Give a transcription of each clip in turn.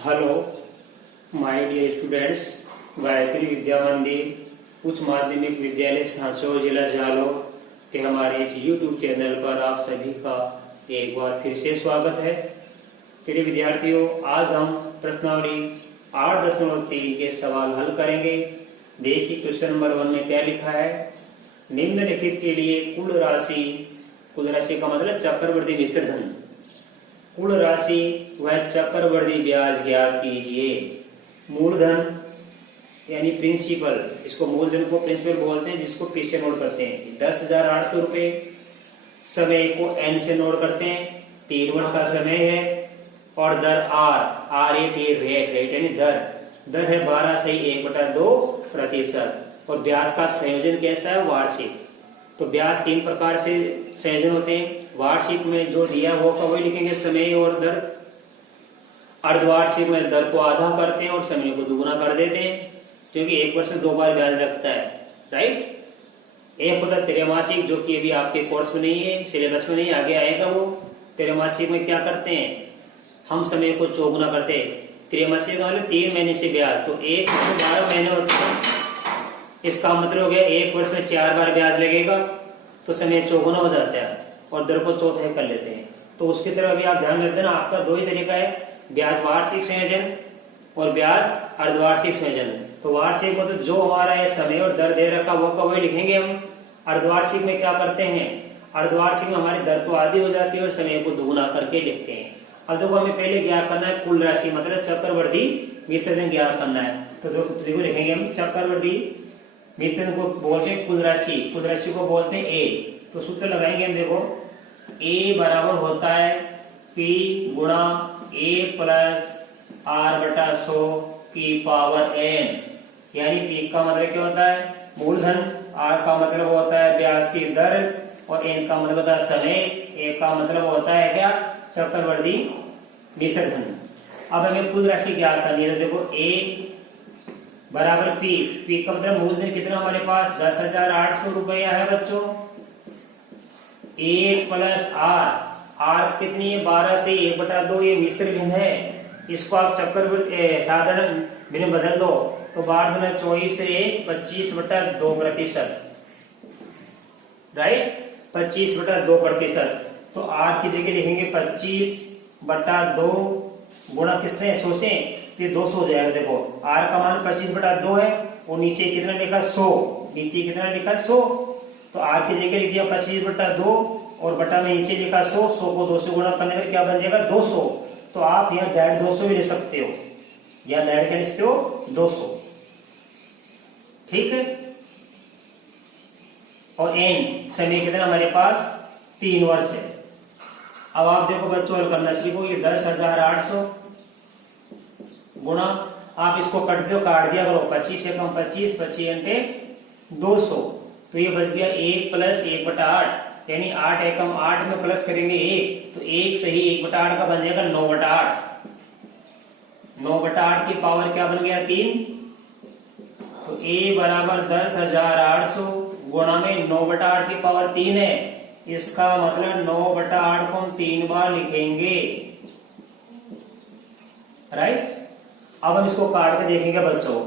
Hello my dear students, Gayatri Vidya Mandir उच्च माध्यमिक विद्यालय सांचौर जिला जालौर के हमारे इस YouTube चैनल पर आप सभी का एक बार फिर से स्वागत है। प्रिय विद्यार्थियों, आज हम प्रश्नावली 8.3 के सवाल हल करेंगे। देखिए क्वेश्चन नंबर 1 में क्या लिखा है। निम्नलिखित के लिए कुल राशि का मतलब चक्रवृद्धि मिश्र धन, कुल राशि वह चक्रवृद्धि ब्याज ज्ञात कीजिए। मूलधन यानी प्रिंसिपल, इसको मूलधन को प्रिंसिपल बोलते हैं, जिसको पी से नोट करते हैं 10,800 रुपए। समय को n से नोट करते हैं, 3 वर्ष का समय है। और दर r रेट यानी दर है 12/1/2%। और ब्याज का संयोजन कैसा है? वार्षिक। तो ब्याज 3 प्रकार से संयोजन होते हैं। वार्षिक में जो दिया वो का वही लिखेंगे, समय और दर। अर्धवार्षिक में दर को आधा करते हैं और समय को दुगुना कर देते हैं, क्योंकि एक वर्ष में 2 बार ब्याज लगता है, राइट। एक होता है त्रैमासिक, जो कि अभी आपके कोर्स में नहीं है, सिलेबस में नहीं, आगे आएगा वो। त्रैमासिक में क्या करते हैं, हम समय को चौगुना करते हैं। त्रैमासिक वाले 3 महीने से ब्याज, तो एक वर्ष में 12 महीने होते हैं। इसका मतलब हो गया एक वर्ष में 4 बार ब्याज लगेगा, तो समय चौगुना हो जाता है और दर को चौथाई कर लेते हैं। तो उसकी तरफ अभी आप ध्यान रख देना, आपका 2 ही तरीका है, ब्याज वार्षिक संयोजन और ब्याज अर्धवार्षिक संयोजन। तो वार्षिक को तो जो हमारा है समय और दर दे रखा वो का वही लिखेंगे हम। अर्धवार्षिक में क्या करते हैं, अर्धवार्षिक में हमारी दर तो आधी हो जाती है और समय को दुगुना करके लिखते हैं। अब देखो हमें पहले ज्ञात करना है कुल राशि, मतलब चक्रवृद्धि मिश्र धन ज्ञात करना है। तो देखो लिखेंगे हम चक्रवृद्धि मिश्र धन को बोलते हैं कुल राशि को बोलते हैं ए। तो सूत्र लगाएंगे हम, देखो ए बराबर होता है P गुणा 1 प्लस R/100 की पावर n। यानी P का मतलब क्या होता है? मूलधन। R का मतलब होता है ब्याज की दर और n का मतलब होता है समय। A का मतलब होता है क्या? चक्रवृद्धि मिश्र धन। अब हमें कुल राशि ज्ञात करनी है। तो देखो A बराबर P का मतलब मूलधन कितना हमारे पास 10,800 रुपया है बच्चों। 1 प्लस R कितनी है? 12 से 1/2। ये मिश्र भिन्न है, इसको आप चक्रवृद्धि साधारण भिन्न बदल दो, तो 12 × 24 से 25/2%, राइट, 25/2%। तो R की जगह लिखेंगे 25/2 गुणा किससे? 100 से, तो ये 200 हो जाएगा। देखो R का मान 25/2 है और नीचे कितना लिखा? 100। नीचे कितना लिखा? 100। तो R की जगह लिख दिया 25/2 और बटा में नीचे लिखा 100। 100 को 2 से गुणा करने पर क्या बन जाएगा? 200। तो आप यहाँ डायरेक्ट 200 भी ले सकते हो, या डायरेक्ट क्या लिखते हो? 200, ठीक है। और n समय कितना हमारे पास? 3 वर्ष है। अब आप देखो बच्चों हल करना सीखो। ये 10,800 गुणा, आप इसको काट दिया करो, 25 से कम 25, 25 × 200। तो ये बच गया 1 प्लस 1/8, यानी 8 एकम 8 में प्लस करेंगे 1, तो 1 सही 1/8 का बन जाएगा 9/8। 9/8 की पावर क्या बन गया? 3। तो A बराबर 10,800 गुणा में 9/8 की पावर 3 है। इसका मतलब 9/8 को हम 3 बार लिखेंगे, राइट। अब हम इसको काट के देखेंगे बच्चों।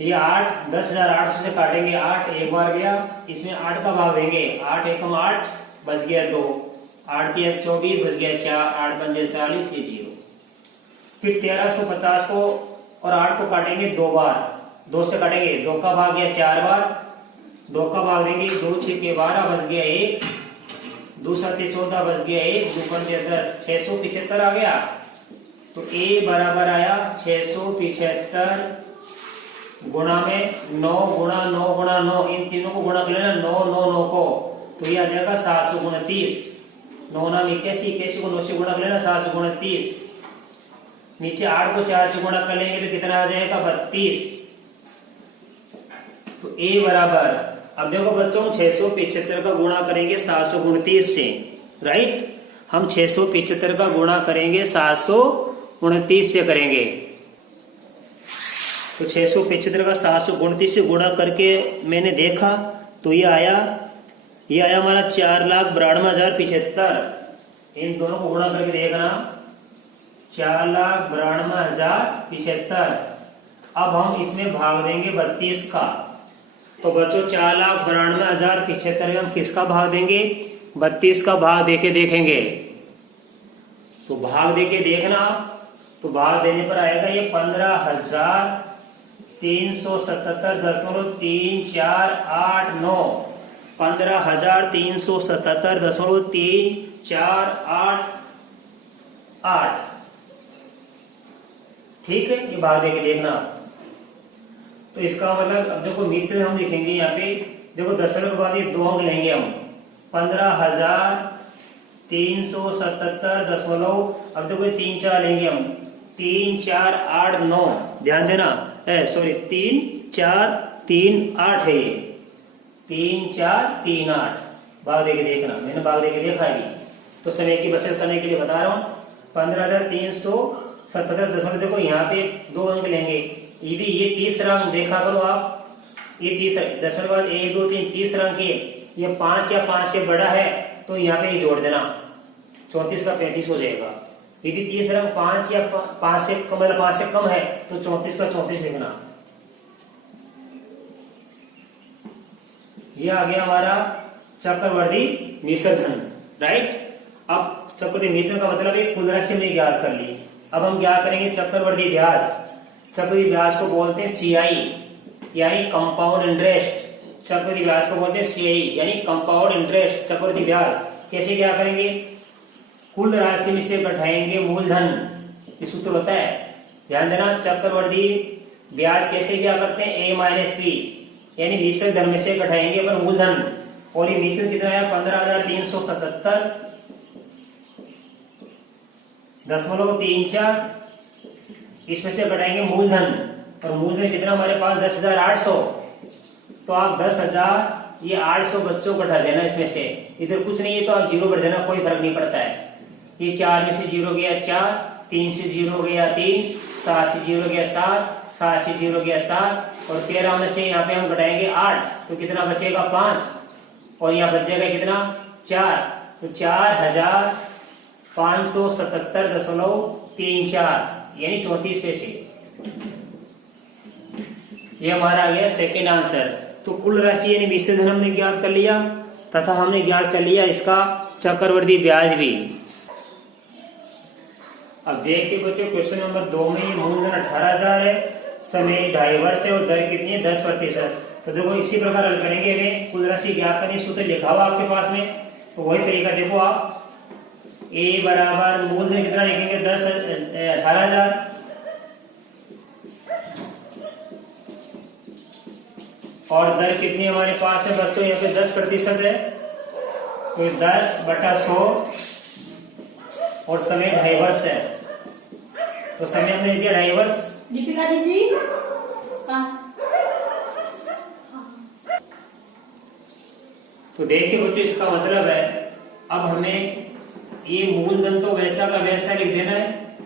ये 8 10,800 से काटेंगे, 8 एक बार गया, इसमें 8 का भाग देंगे, 8 एकम 8 बच गया 2, 8 की 24 बच गया 4, 8 बन जाए 40, ये 0। फिर 1350 को और 8 को काटेंगे 2 बार, 2 से काटेंगे, 2 का भाग गया 4 बार, 2 का भाग देंगे, 2 6 के 12 बच गया 1, 2 7 14 बच गया 1, 2 5 10, 675 आ गया। तो A बराबर आया 675 गुणा में 9 गुणा 9 गुणा 9, इन तीनों को गुणा कर लेना, 9 9 9 को, तो ये आ जाएगा 729। 9 नाम 81 को 9 से गुणा कर लेना, 729। नीचे 8 को 4 से गुणा कर लेंगे तो कितना आ जाएगा? 32। तो A बराबर, अब देखो बच्चों 675 का गुणा करेंगे 729 से, राइट। हम 675 का गुणा करेंगे 729 से करेंगे, तो 675 का 729 से गुणा करके मैंने देखा तो ये आया हमारा 4,92,075। इन दोनों को गुणा करके देखना, 4,92,075। अब हम इसमें भाग देंगे 32 का। तो बच्चों 4,92,075 में हम किसका भाग देंगे? 32 का भाग देके देखेंगे। तो भाग देके देखना, तो भाग देने पर आएगा ये 15,377.3489। 15,377.3488। ठीक है, ये भाग देके देखना। तो इसका मतलब अब देखो मिश्र हम लिखेंगे यहाँ पे, देखो दशमलव के बाद ये 2 अंक लेंगे हम। 15,377 अब देखो 3 4 लेंगे हम, 3 4 8 9। ध्यान देना, सॉरी 3 4 3 8 है ये, 3 4 3 8। भाग देके देखना, मैंने भाग देके देखा है। तो समय की बचत करने के लिए बता रहा हूँ। 15,377 दशमलव, देखो यहाँ पे 2 अंक लेंगे। यदि ये तीसरा अंक देखा करो आप, ये तीसरा दशमलव के बाद 1 2 3 तीसरा अंक ये 5 या 5 से बड़ा है तो यहाँ पे जोड़ देना, 34 का 35 हो जाएगा। यदि तीसरा अंक 5 या 5 से कम, मतलब 5 से कम है तो 34 का 34 लिखना। ये आ गया हमारा चक्रवर्ती मिश्र धन, राइट। अब चक्रवर्ती मिश्र का मतलब है कुल राशि हमने ज्ञात कर ली। अब हम क्या करेंगे? चक्रवर्ती ब्याज। चक्रवर्ती ब्याज को बोलते हैं CI यानी कंपाउंड इंटरेस्ट। चक्रवर्ती ब्याज को बोलते हैं CI यानी कंपाउंड इंटरेस्ट, चक्रवर्ती ब्याज। कैसे क्या करेंगे? कुल राशि में से घटाएंगे मूलधन, ये सूत्र होता है, ध्यान देना। चक्रवर्ती ब्याज कैसे क्या करते हैं? A - P यानी मिश्र धन में से घटाएंगे अपन मूलधन। और ये मिश्र कितना है? 15,377.34। इसमें से घटाएंगे मूलधन, और मूलधन कितना हमारे पास? 10,800। तो आप 10,000 ये 800 बच्चों घटा देना इसमें से। इधर कुछ नहीं है तो आप 0 भर देना, कोई फर्क नहीं पड़ता है। ये 4 में से 0 गया 4, 3 से 0 गया 3, 7 से 0 गया 7, 7 से 0 गया 7, और 13 में से यहाँ पे हम घटाएंगे 8 तो कितना बचेगा? 5, और यहाँ बच जाएगा कितना? 4। तो 4,577.34 यानी 34 पैसे। ये हमारा आ गया सेकेंड आंसर। तो कुल राशि यानी मिश्र धन हमने ज्ञात कर लिया, तथा हमने ज्ञात कर लिया इसका चक्रवर्ती ब्याज भी। अब देखिए बच्चों, क्वेश्चन नंबर 2 में ये मूलधन 18,000 है, समय 2.5 वर्ष है, और दर कितनी है? 10%। तो देखो इसी प्रकार हल करेंगे। हमें कुल राशि ज्ञात करनी, सूत्र लिखा हुआ आपके पास में, तो वही तरीका देखो आप। A बराबर मूलधन कितना लिखेंगे? 18,000, और दर कितनी हमारे पास है बच्चों? यहाँ पे 10% है, तो 10/100, और समय 2.5 वर्ष है। तो समय हमने दिया 2.5 वर्ष। दीपिका दीदी तो देखिए बच्चों, इसका मतलब है अब हमें ये मूलधन तो वैसा का वैसा लिख देना है।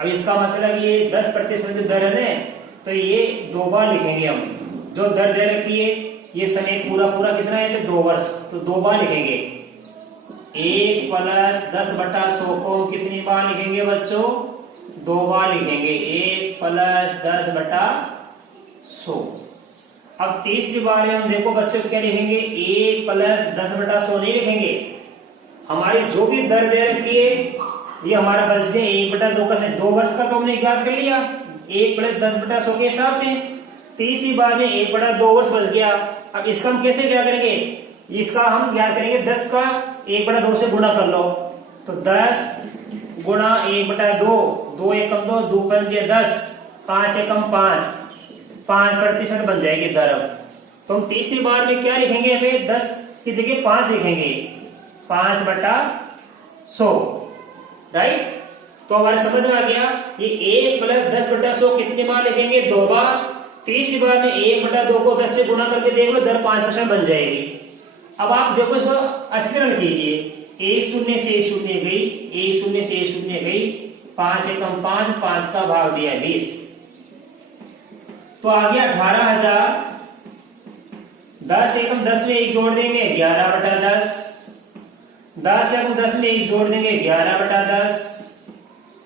अब इसका मतलब ये 10% दर है ना, तो ये 2 बार लिखेंगे हम। जो दर दे रखी है, ये समय पूरा कितना है? 2 वर्ष, तो 2 बार लिखेंगे। 1 + 10/100 को हम कितनी बार लिखेंगे बच्चों? 2 बार लिखेंगे। 1 + 10/100। अब तीसरी बार में हम देखो बच्चों क्या लिखेंगे? 1 + 10/100 नहीं लिखेंगे। हमारी जो भी दर दे रखी है ये हमारा बच गया 1/2 का। 2 वर्ष का तो हमने ज्ञात कर लिया 1 + 10/100 के हिसाब से। तीसरी बार में 1/2 वर्ष बच गया। अब इसका हम कैसे क्या करेंगे? इसका हम ज्ञात करेंगे 10 का 1/2 से गुणा कर लो। तो 10 गुणा 1/2, 2 एकम 2, 2 पंजे 10, 5 एकम 5, 5% बन जाएगी दर। तो हम तीसरी बार में क्या लिखेंगे? हमें 10 की जगह 5 लिखेंगे, 5/100, राइट। तो हमारे समझ में आ गया ये 1 + 10/100 कितनी बार लिखेंगे? 2 बार। तीसरी बार में 1/2 को 10 से गुणा करके देख लो, दर 5% बन जाएगी। अब आप देखो इसको अच्छी तरह कीजिए। 1 शून्य से 1 शून्य गई, 1 शून्य से 1 शून्य गई, 5 एकम 5, 5 का भाग दिया 20, तो आ गया 18,000। 10 एकम 10 में 1 जोड़ देंगे 11/10, 10 एकम 10 में 1 जोड़ देंगे 11/10,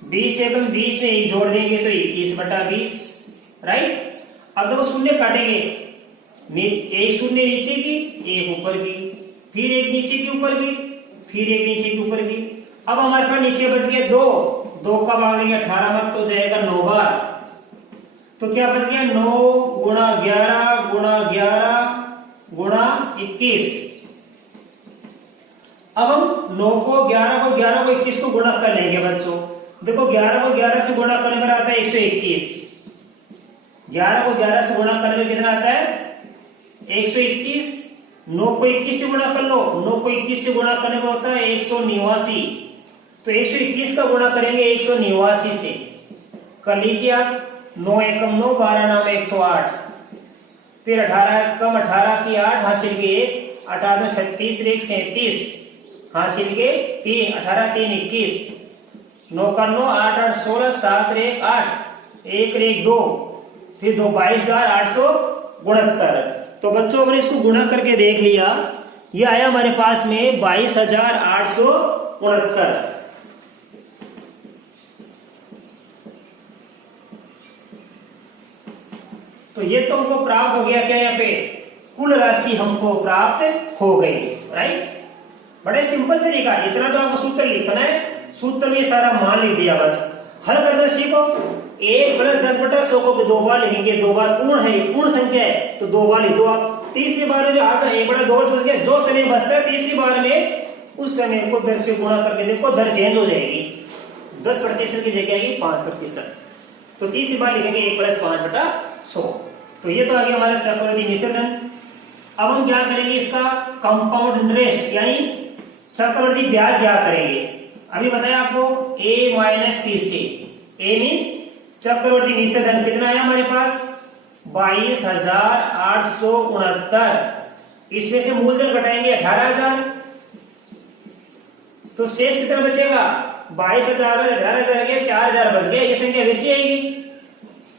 20 एकम 20 में 1 जोड़ देंगे तो 21/20, राइट। अब देखो शून्य काटेंगे, एक शून्य नीचे की, एक ऊपर की, फिर एक नीचे की ऊपर की, फिर एक नीचे की ऊपर की। अब हमारे पास नीचे बच गया 2, 2 का भाग देंगे 18 में तो जाएगा 9 बार, तो क्या बच गया 9 गुणा 11 गुणा 11 गुणा 21। अब हम 9 को 11 को 11 को 21 को गुणा कर लेंगे बच्चों। देखो 11 को 11 से गुणा करने पर आता है 121, 11 को 11 से गुणा करने में कितना आता है 121। 9 को 21 से गुणा कर लो, 9 को 21 से गुणा करने पर होता है 189, तो 121 का गुणा करेंगे 189 से, कर लीजिए आप। 9 एकम 9, 12 नाम 108, फिर 18 कम 18 की 8 हासिल के 1, 18 36 1 37 हासिल के 3, 18 3 21, 9 का 9 8 8 16 7 1 8 1 1 2, फिर 2 22,869। तो बच्चों हमने इसको गुणा करके देख लिया, ये आया हमारे पास में 22,869। तो ये तो हमको प्राप्त हो गया, क्या यहाँ पे कुल राशि हमको प्राप्त हो गई, राइट। बड़े सिंपल तरीका, इतना तो आपको सूत्र लिखना है, सूत्र में सारा मान लिख दिया, बस हल करना सीखो। 1+10/100 को 2 बार लिखेंगे, 2 बार पूर्ण है, पूर्ण संख्या है तो 2 बार लिख दो आप। तीसरी बार में जो आता है 1/2 बच गया, जो समय बचता है तीसरी बार में उस समय को 10 से गुणा करके देखो, दर चेंज हो जाएगी, 10% की जगह आएगी 5%, तो तीसरी बार लिखेंगे 1+5/100। तो ये तो आ गया हमारा चक्रवृद्धि मिश्र धन। अब हम क्या करेंगे, इसका कंपाउंड इंटरेस्ट यानी चक्रवृद्धि ब्याज क्या करेंगे। अभी बताया आपको a माइनस पी से, a मीन्स चक्रवृद्धि मिश्र धन कितना है हमारे पास 22,869। इसमें से मूलधन घटाएंगे 18,000, तो शेष कितना बचेगा 22,000 18,000 गया 4,000 बच गया, ये संख्या वैसी आएगी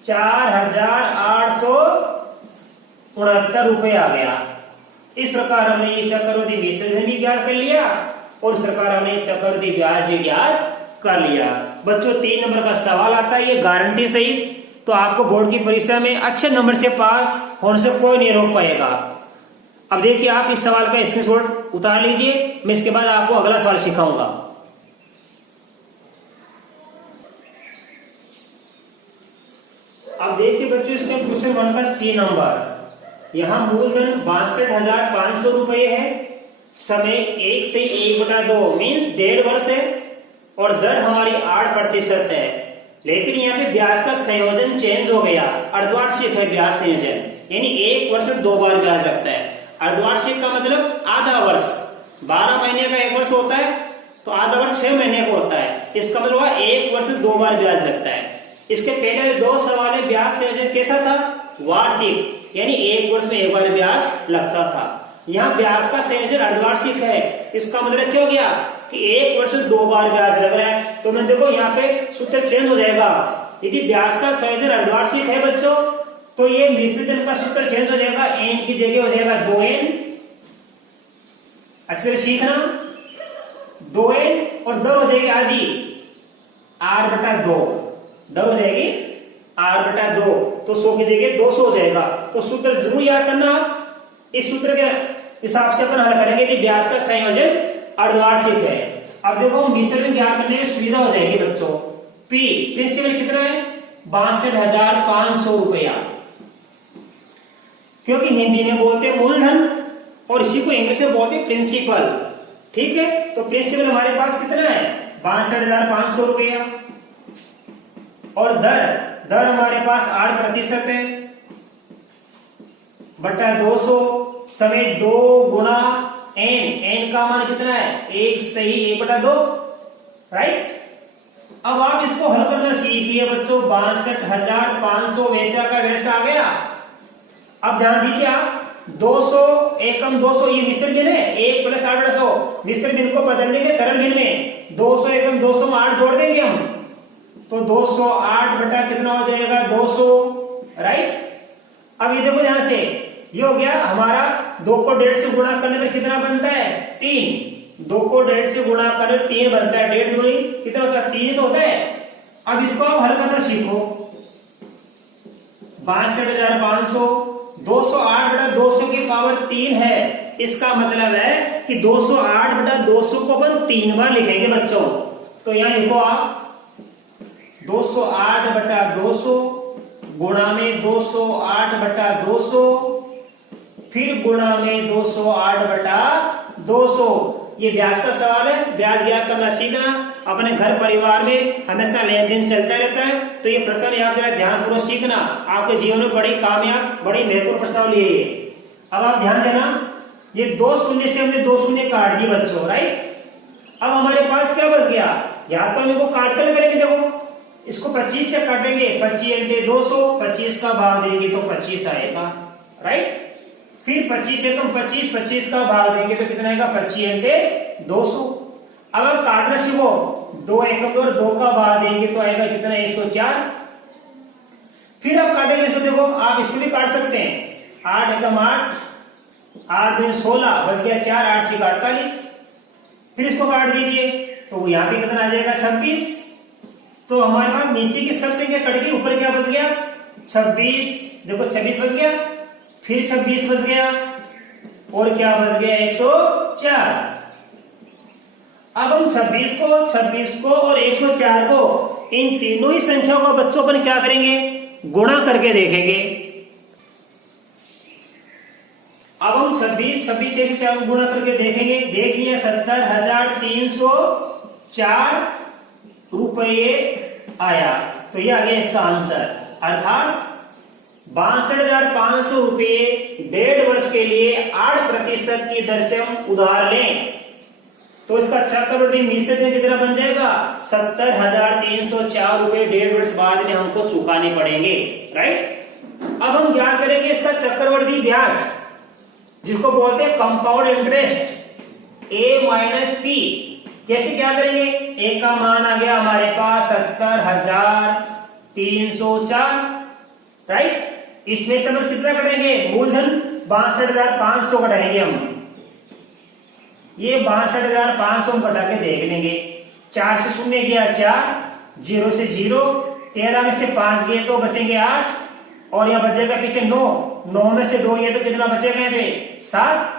4,869 रुपए आ गया। इस प्रकार हमने ये चक्रवृद्धि मिश्र धन भी ज्ञात कर लिया और इस प्रकार हमने चक्रवृद्धि ब्याज भी ज्ञात कर लिया। बच्चों 3 नंबर का सवाल आता है, ये गारंटी सहित, तो आपको बोर्ड की परीक्षा में अच्छे नंबर से पास होने से कोई नहीं रोक पाएगा। अब देखिए आप इस सवाल का स्क्रीनशॉट उतार लीजिए, मैं इसके बाद आपको अगला सवाल सिखाऊंगा। अब देखिए बच्चों इसका क्वेश्चन 1 का सी नंबर, यहाँ मूलधन 62,500 रुपए है, समय 1 से 1/2 मीन्स 1.5 वर्ष है और दर हमारी 8% है। लेकिन यहाँ पे ब्याज का संयोजन चेंज हो गया, अर्धवार्षिक है ब्याज संयोजन, यानी 1 वर्ष में 2 बार ब्याज लगता है। अर्धवार्षिक का मतलब आधा वर्ष, 12 महीने का 1 वर्ष होता है तो आधा वर्ष 6 महीने का होता है, इसका मतलब 1 वर्ष में 2 बार ब्याज लगता है। इसके पहले 2 सवाल में ब्याज संयोजन कैसा था वार्षिक, यानी 1 वर्ष में 1 बार ब्याज लगता था। यहाँ ब्याज का संयोजन अर्धवार्षिक है, इसका मतलब क्या हो गया कि 1 वर्ष में 2 बार ब्याज लग रहा है। तो मैं देखो यहाँ पे सूत्र चेंज हो जाएगा, यदि ब्याज का संयोजन अर्धवार्षिक है बच्चों तो ये मिश्र धन का सूत्र चेंज हो जाएगा, n की जगह हो जाएगा 2n, अच्छे से सीखना 2n और दर हो जाएगी आधी r/2, दर हो जाएगी r/2, तो 100 की जगह 200 हो जाएगा। तो सूत्र जरूर याद करना, इस सूत्र के हिसाब से अपन हल करेंगे कि ब्याज का संयोजन अर्धवार्षिक है। अब देखो मिश्र धन क्या करने में सुविधा हो जाएगी बच्चों। P प्रिंसिपल कितना है 62,500 रुपया, क्योंकि हिंदी में बोलते हैं मूलधन और इसी को इंग्लिश में बोलते हैं प्रिंसिपल, ठीक है। तो प्रिंसिपल हमारे पास कितना है 62,500 रुपया और दर हमारे पास 8% है बटा 200, समय 2 गुणा n का मान कितना है 1 सही 1/2, राइट। अब आप इसको हल करना सीखिए बच्चों, 62,500 वैसा का वैसा आ गया। अब ध्यान दीजिए आप 200 एकम 200 ये मिश्र भिन्न है, 1 + 8/100 मिश्र भिन्न को बदल देंगे सरल भिन्न में, 200 एकम 200 में 8 जोड़ देंगे हम, तो 208 बटा कितना हो जाएगा 200, राइट। अब ये देखो ध्यान से, ये हो गया हमारा 2 को 1.5 से गुणा करने पर कितना बनता है 3, 2 को 1.5 से गुणा करने 3 बनता है, 1.5 दूनी कितना होता है 3 तो होता है, अब इसको आप हल करना सीखो। 62,500 208/200 की पावर 3 है। इसका मतलब है कि 208/200 को अपन 3 बार लिखेंगे बच्चों। तो यहां लिखो आप 208/200 गुणा में 208/200 फिर गुणा में 208/200। ये ब्याज का सवाल है, ब्याज ज्ञात करना सीखना। अपने घर परिवार में हमेशा लेन देन चलता रहता है, तो ये प्रश्न आप जरा ध्यानपूर्वक सीखना, आपके जीवन में बड़ी कामयाब बड़ी महत्वपूर्ण प्रश्नावली है ये। अब आप ध्यान देना, ये 2 शून्य से हमने 2 शून्य काट दिए बच्चों, राइट। अब हमारे पास क्या बच गया, या तो हम इनको काट कर करेंगे, देखो इसको 25 से काटेंगे, 25 × 200, 25 का भाग देंगे तो 25 आएगा, राइट। फिर 25 से कम 25, 25 का भाग देंगे तो कितना आएगा, 25 × 200। अब आप काटना सीखो, 2 एकम 2 और 2 का भाग देंगे तो आएगा कितना, 104। फिर आप काटेंगे इसको, देखो आप इसको भी काट सकते हैं, 8 एकम 8, 8 दूनी 16, बच गया 4, 8 से 48। फिर इसको काट दीजिए तो यहाँ पे कितना आ जाएगा, 26। तो हमारे पास नीचे की सब संख्या कट गई, ऊपर क्या बच गया, 26। देखो 26 बच गया, फिर 26 बच गया, और क्या बच गया, 104। अब हम 26 को और 104 को, इन तीनों ही संख्याओं को बच्चों पर क्या करेंगे, गुणा करके देखेंगे। अब हम 26 से 104 गुणा करके देखेंगे। देख लिया, 70,304 रुपये आया। तो ये आ गया इसका आंसर, अर्थात 62,500 रुपये 1.5 वर्ष के लिए 8% की दर से हम उधार लें तो इसका चक्रवृद्धि मिश्र कितना बन जाएगा, 70,304 रुपये 1.5 वर्ष बाद में हमको चुकाने पड़ेंगे, राइट। अब हम क्या करेंगे, इसका चक्रवृद्धि ब्याज जिसको बोलते हैं कंपाउंड इंटरेस्ट A-P, कैसे क्या करेंगे, ए का मान आ गया हमारे पास 70,304, राइट। इसमें से हम कितना कटेंगे, मूलधन 62,500 कटाएंगे हम। ये 62,500 हम कटा के देख लेंगे। 4 से 0 गया 4, 0 से 0, 13 में से 5 गए तो बचेंगे 8, और यहां बचेगा पीछे 9, 9 में से 2 गए तो कितना बचेगा यहाँ पे, 7।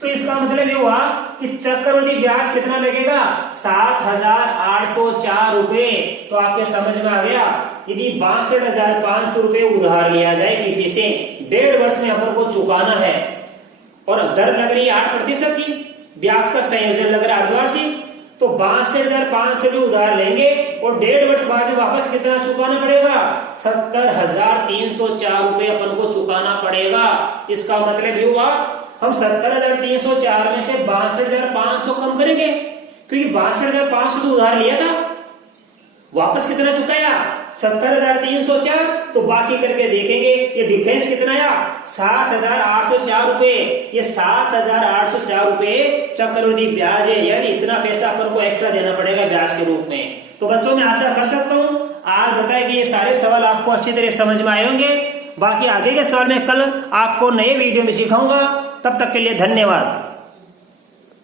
तो इसका मतलब ये हुआ कि चक्रवृद्धि ब्याज कितना लगेगा, 7,804 रुपए। तो आपके समझ में आ गया, यदि 62,500 रुपए उधार लिया जाए किसी से, 1.5 वर्ष में अपन को चुकाना है, और दर लग रही है 8% की, ब्याज का संयोजन लग रहा है अर्धवार्षिक, तो 62,500 रुपए उधार लेंगे और 1.5 वर्ष बाद वापस कितना चुकाना पड़ेगा, 70,304 रुपए अपन को चुकाना पड़ेगा। इसका मतलब ये हुआ, हम 70,304 में से 62,500 कम करेंगे, क्योंकि 62,500 तो उधार लिया था, वापस कितना चुकाया, 70,304। तो बाकी करके देखेंगे ये डिफरेंस कितना आया, 7,804 रुपए। ये 7,804 रुपए चक्रवृद्धि ब्याज है, यानी इतना पैसा अपन को एक्स्ट्रा देना पड़ेगा ब्याज के रूप में। तो बच्चों मैं आशा कर सकता हूँ आज बताया कि ये सारे सवाल आपको अच्छी तरह समझ में आए होंगे। बाकी आगे के सवाल में कल आपको नए वीडियो में सिखाऊंगा। तब तक के लिए धन्यवाद।